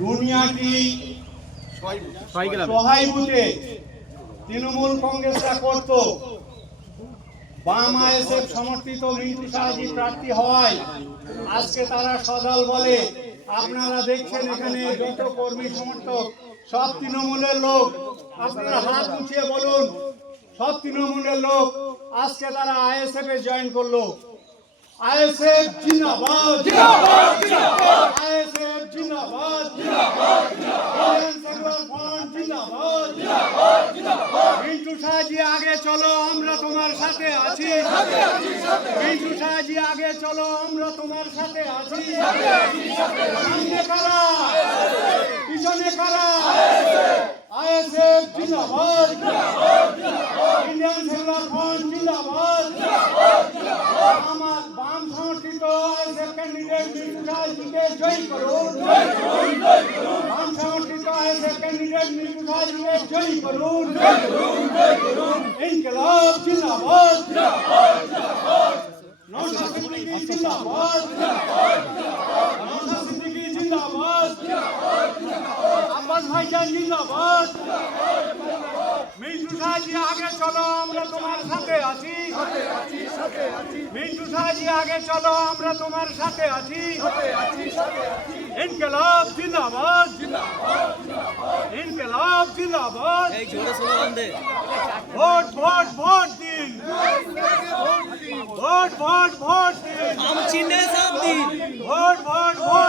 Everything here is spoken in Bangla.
নুনিয়াটি সহায় বুথে তৃণমূল কংগ্রেসরা করত, বাম আইএসএফ সমর্থিত মিন্টু শাহজি প্রার্থী হওয়ায় আজকে তারা সদল বলে। আপনারা দেখছেন এখানে যত কর্মী সমর্থক সব তৃণমূলের লোক। আপনারা হাত উঠিয়ে বলুন, সব তৃণমূলের লোক আজকে তারা আইএসএফ এ জয়েন করলো। আইএসএফ জিন্দাবাদ, জিন্দাবাদ, জিন্দাবাদ। আইএসএফ জিন্দাবাদ, জিন্দাবাদ, জিন্দাবাদ। সেকুলার ফ্রন্ট জিন্দাবাদ, জিন্দাবাদ, জিন্দাবাদ। মিন্টু শাহজি আগে চলো, আমরা তোমার সাথে আছি। মিন্টু শাহজি আগে চলো, আমরা তোমার সাথে আছি। সামনে কারা, পিছনে কারা? আইএসএফ জিন্দাবাদ, জিন্দাবাদ, জিন্দাবাদ। ইন্ডিয়ান সেকুলার ফ্রন্ট জিন্দাবাদ, জিন্দাবাদ, জিন্দাবাদ। আমার বাম সমর্থিত আইএসএফ ক্যান্ডিডেট মিন্টু শাহজিকে জয় করুন, জয় করুন, জয় করুন। বাম সমর্থিত আইএসএফ ক্যান্ডিডেট মিন্টু শাহজিকে জয় করুন, জয় করুন, জয় করুন। ইনকিলাব জিন্দাবাদ, জিন্দাবাদ, জিন্দাবাদ। নওশাদ সিদ্দিকী জিন্দাবাদ, জিন্দাবাদ, জিন্দাবাদ। নওশাদ সিদ্দিকী জিন্দাবাদ, জিন্দাবাদ, জিন্দাবাদ। আব্বাস ভাইজান জিন্দাবাদ। মিন্টু শাহজি আগে চলো, আমরা তোমার সাথে আছি। মিন্টু শাহজি আগে চলো, আমরা তোমার সাথে আছি। ইনকিলাব জিন্দাবাদ, ইনকিলাব জিন্দাবাদ। ভোট ভোট ভোট দিন, ভোট ভোট ভোট দিন, ভোট ভোট ভোট